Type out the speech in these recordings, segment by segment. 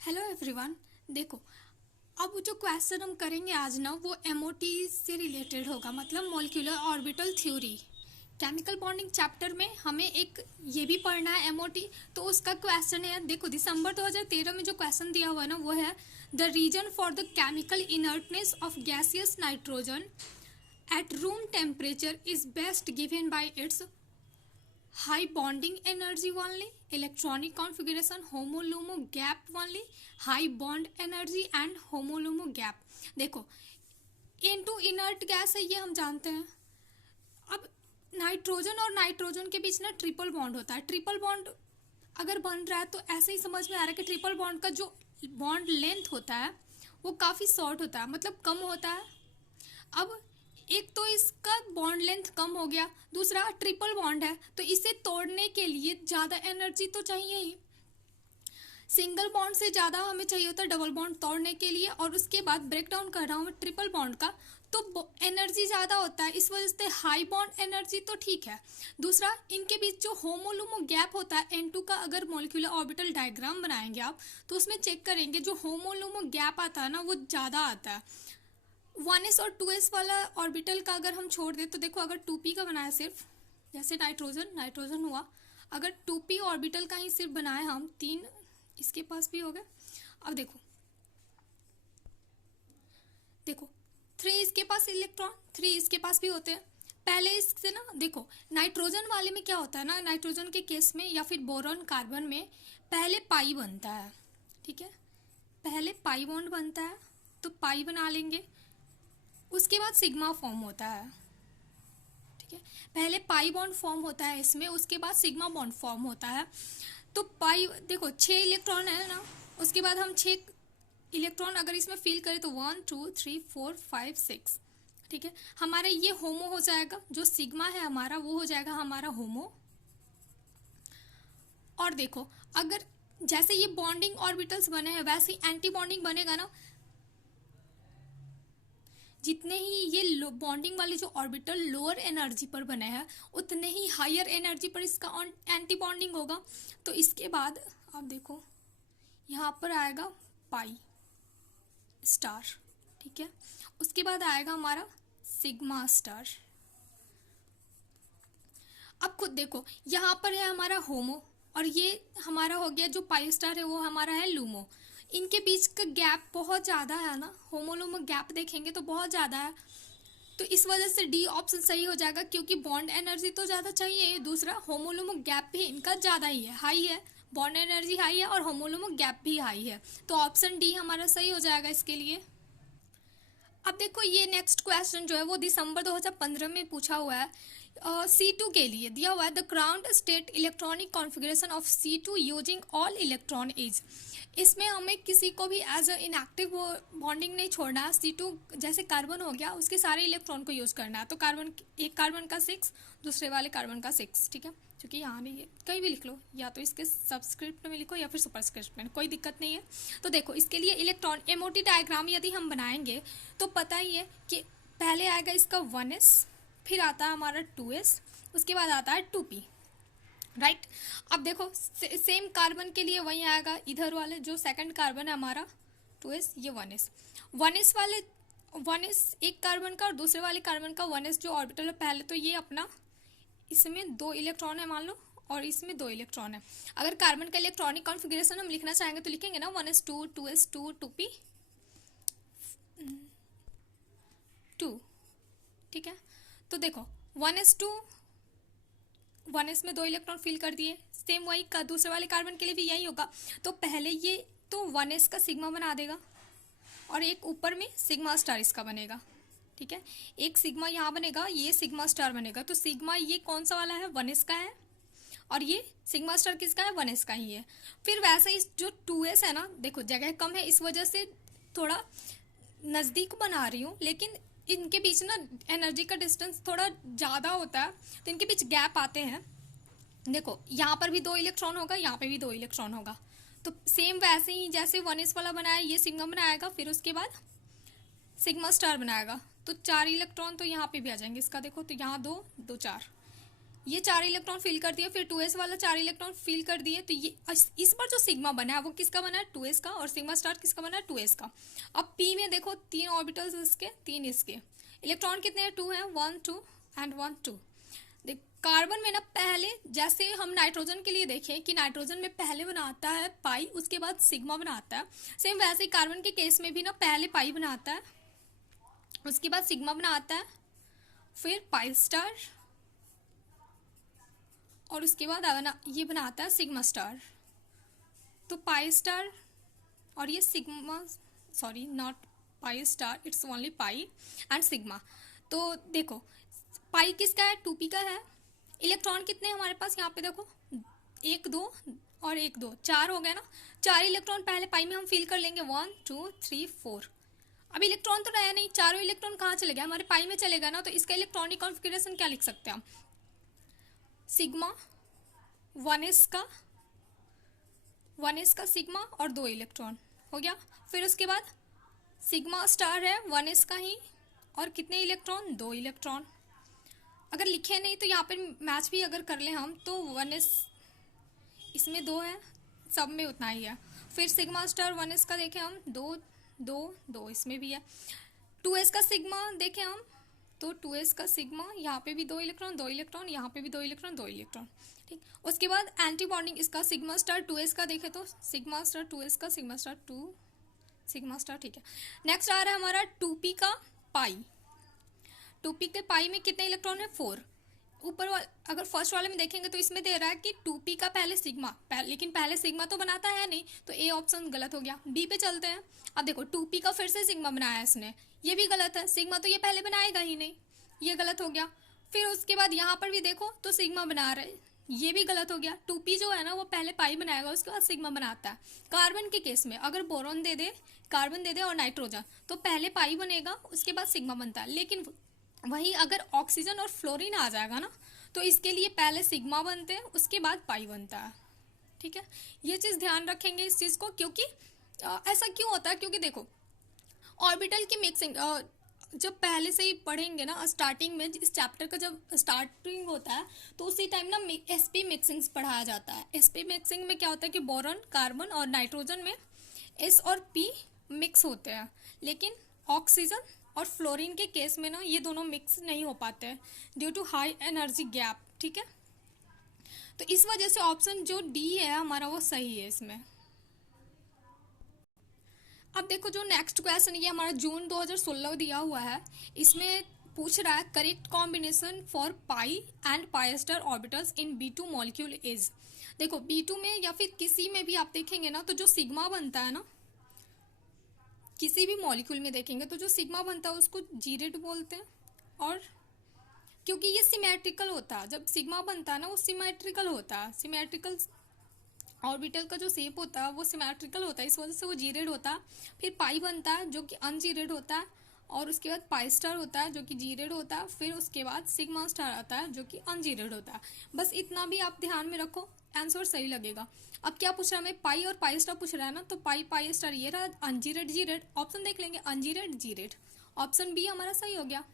Hello everyone. देखो, अब जो क्वेश्चन हम करेंगे आज ना वो एमओटी से रिलेटेड होगा, मतलब molecular orbital theory. Chemical bonding chapter में हमें एक ये भी पढ़ना है एमओटी, तो उसका क्वेश्चन है। देखो, दिसंबर 2013 में जो क्वेश्चन दिया हुआ है ना वो है the reason for the chemical inertness of gaseous nitrogen at room temperature is best given by its high bonding energy only, electronic configuration, homolumo gap only, high bond energy and homolumo gap। देखो, into inert gas है, ये हम जानते हैं। अब nitrogen और nitrogen के बीच ना ट्रिपल बॉन्ड होता है। ट्रिपल बॉन्ड अगर बन रहा है तो ऐसे ही समझ में आ रहा है कि ट्रिपल बॉन्ड का जो बॉन्ड लेंथ होता है वो काफ़ी शॉर्ट होता है, मतलब कम होता है। अब एक तो इसका बॉन्ड लेंथ कम हो गया, दूसरा ट्रिपल बॉन्ड है तो इसे तोड़ने के लिए ज़्यादा एनर्जी तो चाहिए ही। सिंगल बॉन्ड से ज़्यादा हमें चाहिए होता है डबल बॉन्ड तोड़ने के लिए, और उसके बाद ब्रेक डाउन कर रहा हूँ मैं ट्रिपल बॉन्ड का तो एनर्जी ज़्यादा होता है, इस वजह से हाई बॉन्ड एनर्जी तो ठीक है। दूसरा, इनके बीच जो होमोलुमो गैप होता है N2 का, अगर मॉलिक्यूलर ऑर्बिटल डायग्राम बनाएंगे आप तो उसमें चेक करेंगे जो होमोलुमो गैप आता है ना वो ज़्यादा आता है। 1s और 2s वाला ऑर्बिटल का अगर हम छोड़ दें तो देखो, अगर 2p का बनाया सिर्फ, जैसे नाइट्रोजन नाइट्रोजन हुआ, अगर 2p ऑर्बिटल का ही सिर्फ बनाए हम, 3 इसके पास भी हो गए। अब देखो देखो 3 इसके पास इलेक्ट्रॉन, 3 इसके पास भी होते हैं। पहले इससे ना देखो, नाइट्रोजन वाले में क्या होता है ना, नाइट्रोजन के केस में या फिर बोरॉन कार्बन में पहले पाई बनता है। ठीक है, पहले पाई बॉन्ड बनता है तो पाई बना लेंगे, उसके बाद सिग्मा फॉर्म होता है। ठीक है, पहले पाई बॉन्ड फॉर्म होता है इसमें, उसके बाद सिग्मा बॉन्ड फॉर्म होता है। तो पाई देखो 6 इलेक्ट्रॉन है ना, उसके बाद हम 6 इलेक्ट्रॉन अगर इसमें फिल करें तो 1 2 3 4 5 6। ठीक है, हमारा ये होमो हो जाएगा, जो सिग्मा है हमारा वो हो जाएगा हमारा होमो। और देखो, अगर जैसे ये बॉन्डिंग ऑर्बिटल्स बने हैं वैसे ही एंटी बॉन्डिंग बनेगा ना। जितने ही ये बॉन्डिंग वाले जो ऑर्बिटल लोअर एनर्जी पर बने हैं उतने ही हायर एनर्जी पर इसका एंटी बॉन्डिंग होगा। तो इसके बाद आप देखो यहाँ पर आएगा पाई स्टार। ठीक है, उसके बाद आएगा हमारा सिग्मा स्टार। अब खुद देखो, यहाँ पर है हमारा होमो और ये हमारा हो गया जो पाई स्टार है वो हमारा है लूमो। इनके बीच का गैप बहुत ज़्यादा है ना, होमोलूमो गैप देखेंगे तो बहुत ज़्यादा है, तो इस वजह से डी ऑप्शन सही हो जाएगा, क्योंकि बॉन्ड एनर्जी तो ज़्यादा चाहिए। दूसरा, होमोलूमो गैप भी इनका ज़्यादा ही है, हाई है, बॉन्ड एनर्जी हाई है और होमोलूमो गैप भी हाई है, तो ऑप्शन डी हमारा सही हो जाएगा इसके लिए। अब देखो, ये नेक्स्ट क्वेश्चन जो है वो दिसंबर 2015 में पूछा हुआ है। C2 के लिए दिया हुआ है the ground state electronic configuration of C2 using all electron is. इसमें हमें किसी को भी एज अ इनएक्टिव बॉन्डिंग नहीं छोड़ना है। C2 जैसे कार्बन हो गया, उसके सारे इलेक्ट्रॉन को यूज़ करना है, तो कार्बन, एक कार्बन का 6, दूसरे वाले कार्बन का 6। ठीक है, क्योंकि यहाँ नहीं है, कहीं भी लिख लो, या तो इसके सबस्क्रिप्ट में लिखो या फिर सुपरस्क्रिप्ट में, कोई दिक्कत नहीं है। तो देखो, इसके लिए इलेक्ट्रॉन एमओटी डायग्राम यदि हम बनाएंगे तो पता ही है कि पहले आएगा इसका 1s, फिर आता है हमारा 2s, उसके बाद आता है 2p। राइट, अब देखो सेम कार्बन के लिए वही आएगा, इधर वाले जो सेकंड कार्बन है हमारा 2s, ये 1s। 1s वाले 1s एक कार्बन का और दूसरे वाले कार्बन का 1s जो ऑर्बिटल है, पहले तो ये अपना, इसमें 2 इलेक्ट्रॉन है मान लो और इसमें 2 इलेक्ट्रॉन है। अगर कार्बन का इलेक्ट्रॉनिक कॉन्फ़िगरेशन हम लिखना चाहेंगे तो लिखेंगे ना 1s2 2s2 2p 2। ठीक है, तो देखो 1s2, 1s में 2 इलेक्ट्रॉन फिल कर दिए, सेम वही का दूसरे वाले कार्बन के लिए भी यही होगा। तो पहले ये तो 1s का सिग्मा बना देगा और एक ऊपर में सिग्मा स्टार इसका बनेगा। ठीक है, एक सिग्मा यहाँ बनेगा, ये सिग्मा स्टार बनेगा, तो सिग्मा ये कौन सा वाला है, 1s का है, और ये सिग्मा स्टार किसका है, 1s का ही है। फिर वैसे ही जो 2s है ना, देखो जगह कम है इस वजह से थोड़ा नज़दीक बना रही हूँ, लेकिन इनके बीच ना एनर्जी का डिस्टेंस थोड़ा ज़्यादा होता है तो इनके बीच गैप आते हैं। देखो यहाँ पर भी 2 इलेक्ट्रॉन होगा, यहाँ पे भी 2 इलेक्ट्रॉन होगा, तो सेम वैसे ही जैसे 1s वाला बनाया, ये सिग्मा बनाएगा, फिर उसके बाद सिग्मा स्टार बनाएगा, तो 4 इलेक्ट्रॉन तो यहाँ पे भी आ जाएंगे इसका। देखो तो यहाँ 2 2 4, ये 4 इलेक्ट्रॉन फिल कर दिए, फिर 2s वाला 4 इलेक्ट्रॉन फिल कर दिए, तो ये इस बार जो सिग्मा बना है वो किसका बना है, 2s का, और सिग्मा स्टार किसका बना है, 2s का। अब p में देखो 3 ऑर्बिटल्स इसके, 3 इसके, इलेक्ट्रॉन कितने हैं, 2 हैं, 1 2 एंड 1 2। देख कार्बन में ना पहले, जैसे हम नाइट्रोजन के लिए देखें कि नाइट्रोजन में पहले बनाता है पाई, उसके बाद सिग्मा बनाता है, सेम वैसे ही कार्बन के केस में भी ना पहले पाई बनाता है, उसके बाद सिग्मा बनाता है, फिर पाई स्टार, और उसके बाद ये बनाता है सिग्मा स्टार। तो पाई स्टार और ये sigma, sorry not pi star, it's only pi and sigma. तो देखो पाई किसका है, 2p का है। इलेक्ट्रॉन कितने हैं हमारे पास, यहाँ पे देखो 1 2 और 1 2, 4 हो गए ना। 4 इलेक्ट्रॉन पहले पाई में हम फिल कर लेंगे, 1 2 3 4। अब इलेक्ट्रॉन तो रहा नहीं, चारों इलेक्ट्रॉन कहाँ चले गए, हमारे पाई में चलेगा ना। तो इसका इलेक्ट्रॉनिक कॉन्फ़िगरेशन क्या लिख सकते हैं हम, सिग्मा 1s का सिग्मा और 2 इलेक्ट्रॉन हो गया। फिर उसके बाद सिग्मा स्टार है 1s का ही, और कितने इलेक्ट्रॉन, 2 इलेक्ट्रॉन। अगर लिखे नहीं तो यहाँ पर मैच भी अगर कर लें हम, तो 1s इसमें 2 है, सब में उतना ही है। फिर सिग्मा स्टार 1s का देखें हम, 2 2 2 इसमें भी है। 2s का सिग्मा देखें हम, तो 2s का सिग्मा यहाँ पे भी 2 इलेक्ट्रॉन 2 इलेक्ट्रॉन, यहाँ पे भी 2 इलेक्ट्रॉन 2 इलेक्ट्रॉन, ठीक। उसके बाद एंटी बॉन्डिंग इसका सिग्मा स्टार 2s का देखें तो सिग्मा स्टार 2s का, सिग्मा स्टार 2 सिग्मा स्टार, ठीक है। नेक्स्ट आ रहा है हमारा 2p का पाई। 2p के पाई में कितने इलेक्ट्रॉन है, 4। ऊपर अगर फर्स्ट वाले में देखेंगे तो इसमें दे रहा है कि 2p का पहले सिग्मा, लेकिन पहले सिग्मा तो बनाता है नहीं, तो ए ऑप्शन गलत हो गया। बी पे चलते हैं। अब देखो 2p का फिर से सिग्मा बनाया है इसने, ये भी गलत है, सिग्मा तो ये पहले बनाएगा ही नहीं, ये गलत हो गया। फिर उसके बाद यहाँ पर भी देखो तो सिग्मा बना रहे, ये भी गलत हो गया। 2p जो है ना वो पहले पाई बनाएगा, उसके बाद सिग्मा बनाता है। कार्बन के केस में अगर बोरॉन दे दे, कार्बन दे दे और नाइट्रोजन, तो पहले पाई बनेगा, उसके बाद सिग्मा बनता है। लेकिन वही अगर ऑक्सीजन और फ्लोरीन आ जाएगा ना, तो इसके लिए पहले सिग्मा बनते हैं, उसके बाद पाई बनता है, ठीक है। ये चीज़ ध्यान रखेंगे इस चीज़ को, क्योंकि ऐसा क्यों होता है, क्योंकि देखो ऑर्बिटल की मिक्सिंग जब पहले से ही पढ़ेंगे ना, स्टार्टिंग में इस चैप्टर का जब स्टार्टिंग होता है तो उसी टाइम ना sp मिक्सिंग्स पढ़ाया जाता है। sp मिक्सिंग में क्या होता है कि बोरॉन, कार्बन और नाइट्रोजन में s और p मिक्स होते हैं, लेकिन ऑक्सीजन और फ्लोरीन के केस में ना ये दोनों मिक्स नहीं हो पाते हैं due to high energy gap, ठीक है। तो इस वजह से ऑप्शन जो डी है हमारा वो सही है इसमें। अब देखो जो नेक्स्ट क्वेश्चन ये हमारा जून 2016 दिया हुआ है, इसमें पूछ रहा है correct combination for pi and pi star orbitals in B2 molecule is. देखो B2 में या फिर किसी में भी आप देखेंगे ना, तो जो सिग्मा बनता है ना, किसी भी मॉलिक्यूल में देखेंगे तो जो सिग्मा बनता है उसको जीरेट बोलते हैं। और क्योंकि ये सिमेट्रिकल होता है, जब सिग्मा बनता है ना वो सिमेट्रिकल होता है, सिमेट्रिकल ऑर्बिटल का जो शेप होता है वो सिमेट्रिकल होता है, इस वजह से वो जीरेड होता है। फिर पाई बनता है जो कि अनजीरेड होता है, और उसके बाद पाई स्टार होता है जो कि जीरेड होता है, फिर उसके बाद सिग्मा स्टार आता है जो कि अनजीरेड होता है। बस इतना भी आप ध्यान में रखो, आंसर सही लगेगा। अब क्या पूछ रहा है हमें, पाई और पाई स्टार पूछ रहा है ना, तो पाई पाई स्टार ये रहा, अनजीरेड जीरेड, ऑप्शन देख लेंगे अनजीरेड जीरेड, ऑप्शन बी हमारा सही हो गया।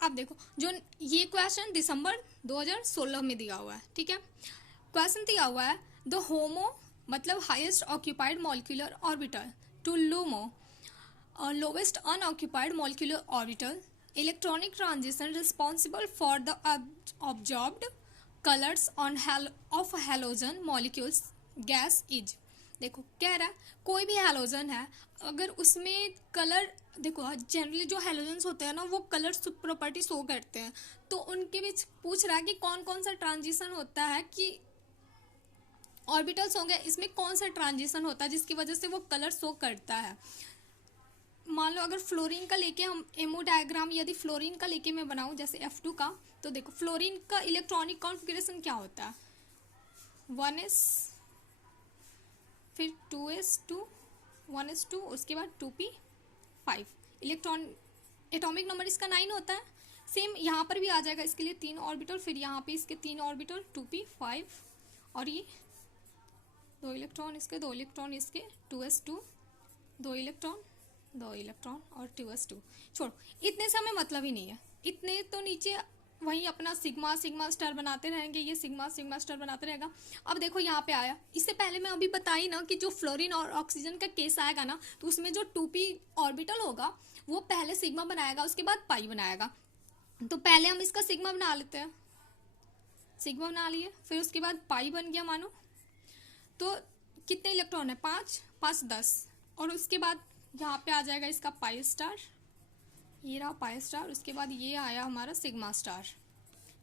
अब देखो जो ये क्वेश्चन दिसंबर 2016 में दिया हुआ है, ठीक है। क्वेश्चन दिया हुआ है द होमो मतलब highest occupied molecular orbital to LUMO lowest unoccupied molecular orbital, electronic transition responsible for the absorbed colours on of halogen molecules gas is. देखो कह रहा है कोई भी हैलोजन है, अगर उसमें कलर, देखो जनरली जो हैलोजन्स होते हैं ना वो कलर प्रॉपर्टी शो करते हैं, तो उनके बीच पूछ रहा है कि कौन कौन सा ट्रांजिशन होता है, कि ऑर्बिटल्स होंगे इसमें कौन सा ट्रांजिशन होता है जिसकी वजह से वो कलर शो करता है। मान लो अगर फ्लोरीन का लेके हम एमओ डायग्राम, यदि फ्लोरीन का लेके मैं बनाऊं जैसे F2 का, तो देखो फ्लोरीन का इलेक्ट्रॉनिक कॉन्फ़िगरेशन क्या होता है, 1s फिर 2s2 1s2, उसके बाद 2p 5, इलेक्ट्रॉन एटॉमिक नंबर इसका 9 होता है। सेम यहाँ पर भी आ जाएगा, इसके लिए 3 ऑर्बिटल, फिर यहाँ पे इसके 3 ऑर्बिटल 2p 5, और ये 2 इलेक्ट्रॉन इसके, 2 इलेक्ट्रॉन इसके, 2s2 2 इलेक्ट्रॉन 2 इलेक्ट्रॉन और 2s2। छोड़ो, इतने से हमें मतलब ही नहीं है, इतने तो नीचे वही अपना सिग्मा सिग्मा स्टार बनाते रहेंगे, ये सिग्मा सिग्मा स्टार बनाते रहेगा। अब देखो यहाँ पे आया, इससे पहले मैं अभी बताई ना कि जो फ्लोरीन और ऑक्सीजन का केस आएगा ना, तो उसमें जो 2p ऑर्बिटल होगा वो पहले सिग्मा बनाएगा, उसके बाद पाई बनाएगा। तो पहले हम इसका सिग्मा बना लेते हैं, सिग्मा बना लिए, फिर उसके बाद पाई बन गया मानो। तो कितने इलेक्ट्रॉन है, 5 5 10, और उसके बाद यहाँ पे आ जाएगा इसका पाई स्टार, ये रहा पाई स्टार, उसके बाद ये आया हमारा सिग्मा स्टार।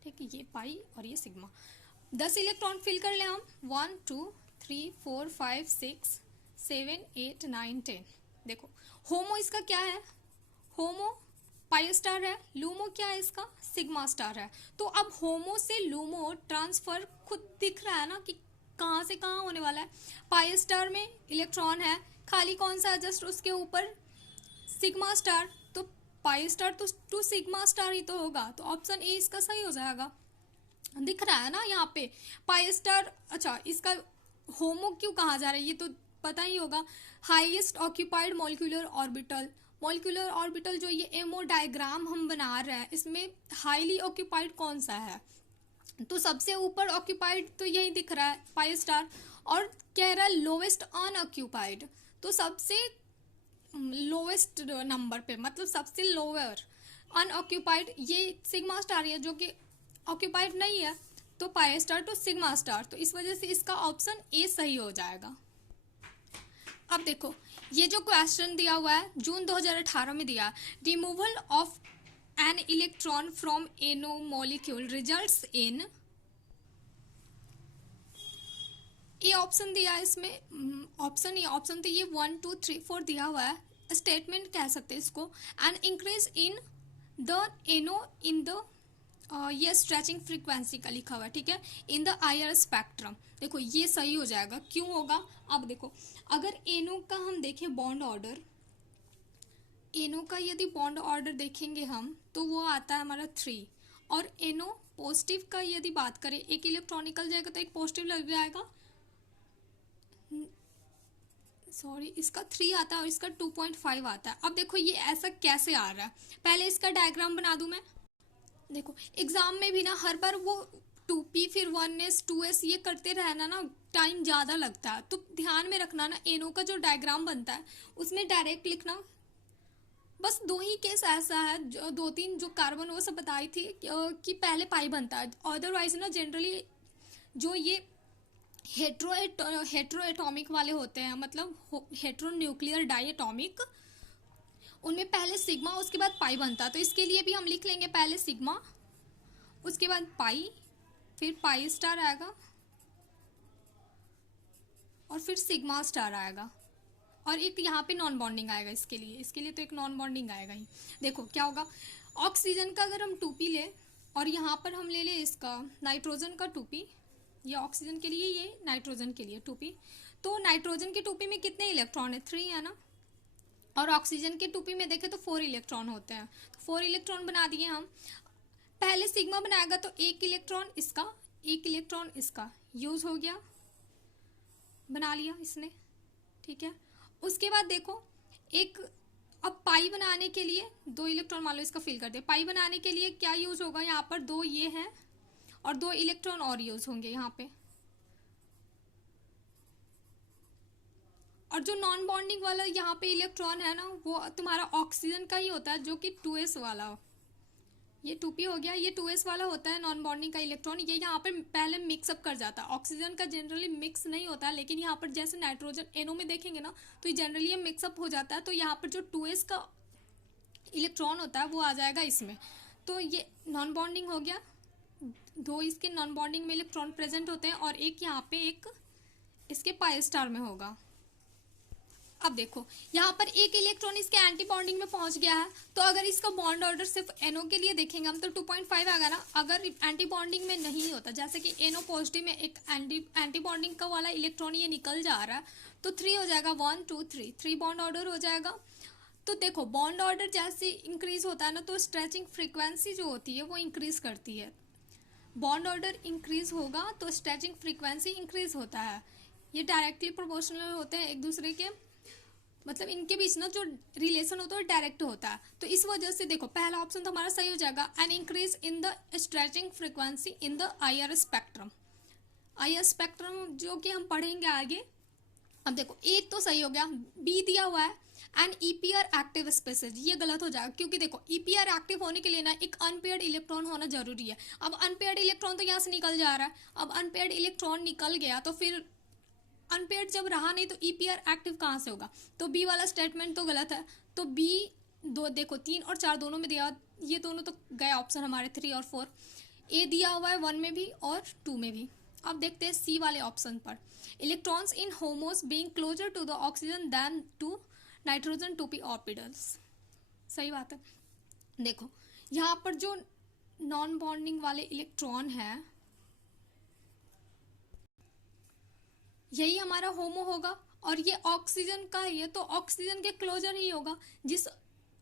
ठीक है, ये पाई और ये सिग्मा। 10 इलेक्ट्रॉन फिल कर ले हम, 1 2 3 4 5 6 7 8 9 10। देखो होमो इसका क्या है, होमो पाई स्टार है, लूमो क्या है इसका, सिग्मा स्टार है। तो अब होमो से लूमो ट्रांसफर खुद दिख रहा है ना कि कहाँ से कहाँ होने वाला है। पाई स्टार में इलेक्ट्रॉन है खाली, कौन सा जस्ट उसके ऊपर सिग्मा स्टार, तो पाई स्टार तो टू सिग्मा स्टार ही तो होगा, तो ऑप्शन ए इसका सही हो जाएगा। दिख रहा है ना यहाँ पे पाई स्टार। अच्छा, इसका होमो क्यों कहा जा रहा है ये तो पता ही होगा, highest occupied molecular orbital. Molecular orbital जो ये एमओ डायग्राम हम बना रहे हैं, इसमें हाईली ऑक्यूपाइड कौन सा है, तो सबसे ऊपर ऑक्यूपाइड तो यही दिख रहा है पाई स्टार, और कह रहा है लोवेस्ट अनऑक्यूपाइड, तो सबसे लोवेस्ट नंबर पे, मतलब सबसे लोअर अनऑक्यूपाइड ये सिग्मा स्टार है जो कि ऑक्यूपाइड नहीं है, तो pi star to sigma star, तो इस वजह से इसका ऑप्शन ए सही हो जाएगा। अब देखो ये जो क्वेश्चन दिया हुआ है जून 2018 में दिया, removal of an electron from NO molecule results in, ये ऑप्शन दिया है इसमें, ऑप्शन तो ये 1 2 3 4 दिया हुआ है, स्टेटमेंट कह सकते हैं इसको, and increase in the NO in the, ये स्ट्रेचिंग फ्रीक्वेंसी का लिखा हुआ है, ठीक है, इन द आईआर स्पेक्ट्रम। देखो ये सही हो जाएगा, क्यों होगा, अब देखो अगर एनो का हम देखें बॉन्ड ऑर्डर, एनो का यदि बॉन्ड ऑर्डर देखेंगे हम तो वो आता है हमारा 3, और एनो पॉजिटिव का यदि बात करें, एक इलेक्ट्रॉन निकल जाएगा तो एक पॉजिटिव लग जाएगा, सॉरी इसका 3 आता है और इसका 2.5 आता है। अब देखो ये ऐसा कैसे आ रहा है, पहले इसका डायग्राम बना दूं मैं। देखो एग्जाम में भी ना हर बार वो 2p फिर 1s 2s ये करते रहना ना टाइम ज़्यादा लगता है, तो ध्यान में रखना ना एनो का जो डायग्राम बनता है उसमें डायरेक्ट लिखना। बस 2 ही केस ऐसा है, जो 2-3 जो कार्बन वो सब बताई थी कि पहले पाई बनता है, अदरवाइज ना जनरली जो ये हेट्रो एटॉमिक वाले होते हैं, मतलब हेट्रो न्यूक्लियर डाई एटॉमिक, उनमें पहले सिग्मा उसके बाद पाई बनता है, तो इसके लिए भी हम लिख लेंगे पहले सिग्मा उसके बाद पाई, फिर पाई स्टार आएगा और फिर सिग्मा स्टार आएगा, और एक यहाँ पे नॉन बॉन्डिंग आएगा इसके लिए तो एक नॉन बॉन्डिंग आएगा ही। देखो क्या होगा, ऑक्सीजन का अगर हम 2p ले और यहाँ पर हम ले लें इसका नाइट्रोजन का 2p, ये ऑक्सीजन के लिए ये नाइट्रोजन के लिए 2p, तो नाइट्रोजन के 2p में कितने इलेक्ट्रॉन है, 3 है ना, और ऑक्सीजन के 2p में देखें तो 4 इलेक्ट्रॉन होते हैं, तो 4 इलेक्ट्रॉन बना दिए हम। पहले सिग्मा बनाएगा तो एक इलेक्ट्रॉन इसका यूज हो गया, बना लिया इसने, ठीक है। उसके बाद देखो एक, अब पाई बनाने के लिए 2 इलेक्ट्रॉन मान लो इसका फिल कर दे, पाई बनाने के लिए क्या यूज होगा, यहाँ पर 2 ये है और 2 इलेक्ट्रॉन और यूज होंगे यहाँ पे, और जो नॉन बॉन्डिंग वाला यहाँ पे इलेक्ट्रॉन है ना वो तुम्हारा ऑक्सीजन का ही होता है, जो कि 2s वाला, ये 2p हो गया, ये 2s वाला होता है नॉन बॉन्डिंग का इलेक्ट्रॉन, ये यहाँ पर पहले मिक्सअप कर जाता है। ऑक्सीजन का जनरली मिक्स नहीं होता है, लेकिन यहाँ पर जैसे नाइट्रोजन एनो में देखेंगे ना तो ये जनरली ये मिक्सअप हो जाता है, तो यहाँ पर जो 2s का इलेक्ट्रॉन होता है वो आ जाएगा इसमें, तो ये नॉन बॉन्डिंग हो गया, 2 इसके नॉन बॉन्डिंग में इलेक्ट्रॉन प्रेजेंट होते हैं, और एक यहाँ पे एक इसके पाई स्टार में होगा। अब देखो यहाँ पर एक इलेक्ट्रॉन इसके एंटी बॉन्डिंग में पहुंच गया है, तो अगर इसका बॉन्ड ऑर्डर सिर्फ एनओ के लिए देखेंगे हम तो 2.5 आएगा ना, अगर एंटी बॉन्डिंग में नहीं होता, जैसे कि एनओ पॉजिटिव में एक एंटी बॉन्डिंग का वाला इलेक्ट्रॉन ये निकल जा रहा है, तो 3 हो जाएगा, 1 2 3 बॉन्ड ऑर्डर हो जाएगा। तो देखो बॉन्ड ऑर्डर जैसे इंक्रीज होता है ना तो स्ट्रेचिंग फ्रीक्वेंसी जो होती है वो इंक्रीज करती है, बॉन्ड ऑर्डर इंक्रीज होगा तो स्ट्रेचिंग फ्रीक्वेंसी इंक्रीज होता है, ये डायरेक्टली प्रोपोर्शनल होते हैं एक दूसरे के। मतलब इनके बीच ना जो रिलेशन होता है डायरेक्ट होता है। तो इस वजह से देखो पहला ऑप्शन तो हमारा सही हो जाएगा, an increase in the stretching frequency in the IR spectrum. IR spectrum जो कि हम पढ़ेंगे आगे। अब देखो एक तो सही हो गया, बी दिया हुआ है एन ईपीआर एक्टिव स्पेसिस, ये गलत हो जाएगा क्योंकि देखो ईपीआर एक्टिव होने के लिए ना एक अनपेयर्ड इलेक्ट्रॉन होना जरूरी है। अब अनपेयर्ड इलेक्ट्रॉन तो यहाँ से निकल जा रहा है, अब अनपेयर्ड इलेक्ट्रॉन निकल गया तो फिर अनपेयर्ड जब रहा नहीं तो ईपीआर एक्टिव कहाँ से होगा, तो बी वाला स्टेटमेंट तो गलत है। तो बी दो देखो 3 और 4 दोनों में दिया, ये दोनों तो गए ऑप्शन हमारे 3 और 4। ए दिया हुआ है 1 में भी और 2 में भी। अब देखते हैं सी वाले ऑप्शन पर, electrons in HOMOs being closer to the oxygen than to nitrogen 2p orbitals. सही बात है। देखो यहाँ पर जो नॉन बॉन्डिंग वाले इलेक्ट्रॉन है यही हमारा होमो होगा, और ये ऑक्सीजन का है तो ऑक्सीजन के क्लोजर ही होगा, जिस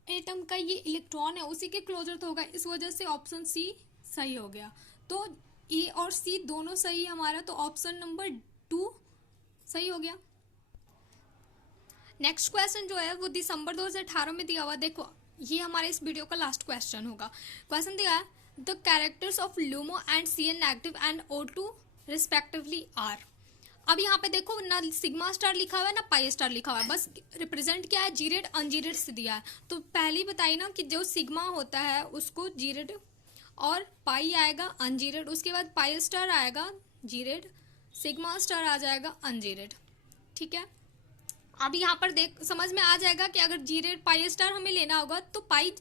एटम का ये इलेक्ट्रॉन है उसी के क्लोजर तो होगा। इस वजह से ऑप्शन सी सही हो गया। तो ए और सी दोनों सही हमारा, तो ऑप्शन नंबर 2 सही हो गया। नेक्स्ट क्वेश्चन जो है वो दिसंबर 2018 में दिया हुआ। देखो ये हमारे इस वीडियो का लास्ट क्वेश्चन होगा। क्वेश्चन दिया है the characters of LUMO and Cn negative and O2 respectively are. अब यहाँ पे देखो ना सिग्मा स्टार लिखा हुआ है ना पाई स्टार लिखा हुआ है, बस रिप्रेजेंट क्या है जीरेड अनजीरेड से दिया है। तो पहली बताई ना कि जो सिग्मा होता है उसको जीरेड और पाई आएगा अनजीरेड, उसके बाद पाई स्टार आएगा जीरेड, सिग्मा स्टार आ जाएगा अनजीरेड। ठीक है, अब यहाँ पर देख समझ में आ जाएगा कि अगर जीरेड पाई स्टार हमें लेना होगा तो पाई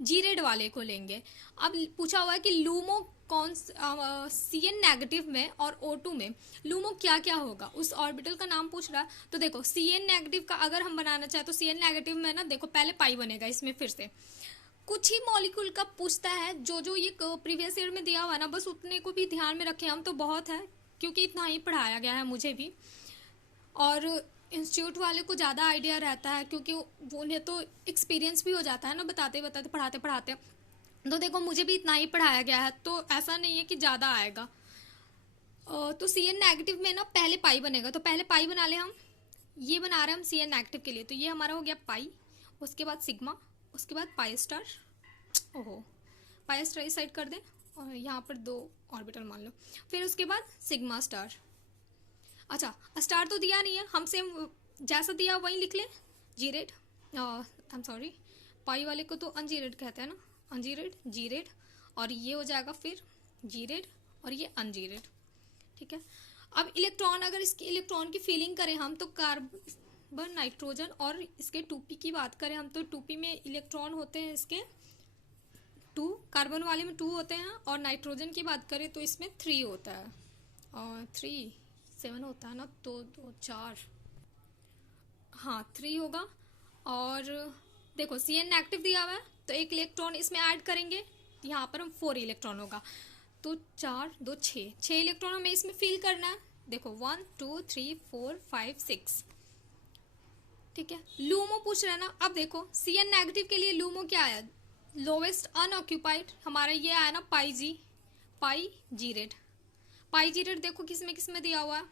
जीरेड वाले को लेंगे। अब पूछा हुआ है कि लूमो कौन Cn नेगेटिव में और O2 में लूमो क्या क्या होगा, उस ऑर्बिटल का नाम पूछ रहा है। तो देखो Cn नेगेटिव का अगर हम बनाना चाहे तो Cn नेगेटिव में ना देखो पहले पाई बनेगा, इसमें फिर से कुछ ही मॉलिक्यूल का पूछता है, जो ये प्रीवियस ईयर में दिया हुआ ना बस उतने को भी ध्यान में रखें हम, तो बहुत है क्योंकि इतना ही पढ़ाया गया है मुझे भी, और इंस्टीट्यूट वाले को ज़्यादा आइडिया रहता है क्योंकि उन्हें तो एक्सपीरियंस भी हो जाता है ना बताते बताते पढ़ाते पढ़ाते। तो देखो मुझे भी इतना ही पढ़ाया गया है तो ऐसा नहीं है कि ज़्यादा आएगा। तो Cn नेगेटिव में ना पहले पाई बनेगा, तो पहले पाई बना ले हम। ये बना रहे हैं हम Cn नेगेटिव के लिए, तो ये हमारा हो गया पाई, उसके बाद सिग्मा, उसके बाद पाई स्टार। ओहो, पाई स्टार इस साइड कर दें और यहाँ पर 2 ऑर्बिटल मान लो, फिर उसके बाद सिग्मा स्टार। अच्छा स्टार तो दिया नहीं है, हम सेम जैसा दिया वही लिख ले, जीरेड आई एम सॉरी पाई वाले को तो अनजीरेड कहते हैं ना, अनजीरेड जीरेड, और ये हो जाएगा फिर जीरेड और ये अनजीरेड। ठीक है, अब इलेक्ट्रॉन अगर इसके इलेक्ट्रॉन की फीलिंग करें हम तो कार्बन नाइट्रोजन, और इसके 2p की बात करें हम तो 2p में इलेक्ट्रॉन होते हैं इसके 2, कार्बन वाले में 2 होते हैं, और नाइट्रोजन की बात करें तो इसमें 3 होता है, और 3 7 होता है ना, तो 2 4 हाँ 3 होगा। और देखो Cn नेगेटिव दिया हुआ है तो एक इलेक्ट्रॉन इसमें ऐड करेंगे, यहाँ पर हम 4 इलेक्ट्रॉन होगा, तो 4 2 6 इलेक्ट्रॉन हमें इसमें फिल करना है। देखो 1 2 3 4 5 6। ठीक है, लूमो पूछ रहा है ना। अब देखो Cn नेगेटिव के लिए लूमो क्या आया, लोवेस्ट अनऑक्यूपाइड, हमारा ये आया ना पाई जीरेड। पाई जीरेड देखो किस में दिया हुआ है,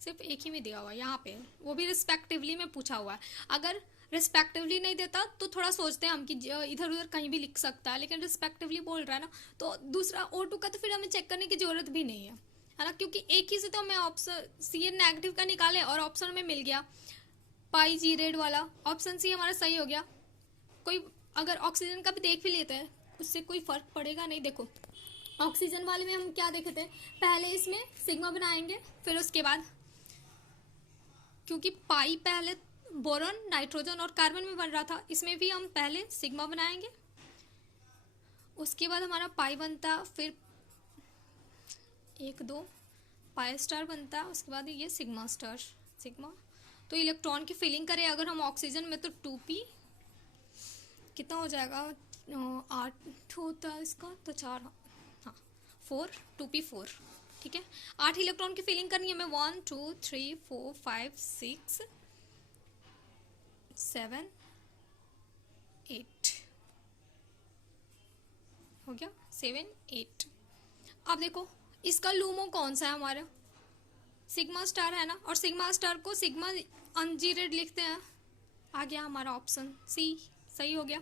सिर्फ एक ही में दिया हुआ है यहाँ पे, वो भी रिस्पेक्टिवली में पूछा हुआ है। अगर रिस्पेक्टिवली नहीं देता तो थोड़ा सोचते हैं हम कि इधर उधर कहीं भी लिख सकता है, लेकिन रिस्पेक्टिवली बोल रहा है ना, तो दूसरा O2 का तो फिर हमें चेक करने की जरूरत भी नहीं है ना, क्योंकि एक ही से तो हमें ऑप्शन Cn नेगेटिव का निकाले और ऑप्शन में मिल गया पाई जीरेड वाला, ऑप्शन सी हमारा सही हो गया। कोई अगर ऑक्सीजन का भी देख भी लेते हैं उससे कोई फर्क पड़ेगा नहीं। देखो ऑक्सीजन वाले में हम क्या देखे थे, पहले इसमें सिग्मा बनाएंगे, फिर उसके बाद क्योंकि पाई पहले बोरॉन नाइट्रोजन और कार्बन में बन रहा था, इसमें भी हम पहले सिग्मा बनाएंगे, उसके बाद हमारा पाई बनता, फिर 1 2 पाई स्टार बनता, उसके बाद ये सिग्मा स्टार सिग्मा। तो इलेक्ट्रॉन की फिलिंग करें अगर हम ऑक्सीजन में तो 2p कितना हो जाएगा, 8 होता है इसका तो 4 हाँ 4 2p 4। ठीक है, 8 इलेक्ट्रॉन की फिलिंग करनी है हमें, 1 2 3 4 5 6 7 8 हो गया, 7 8। अब देखो इसका लूमो कौन सा है हमारा, सिग्मा स्टार है ना, और सिग्मा स्टार को सिग्मा अनजीरेड लिखते हैं, आ गया हमारा ऑप्शन सी, सही हो गया।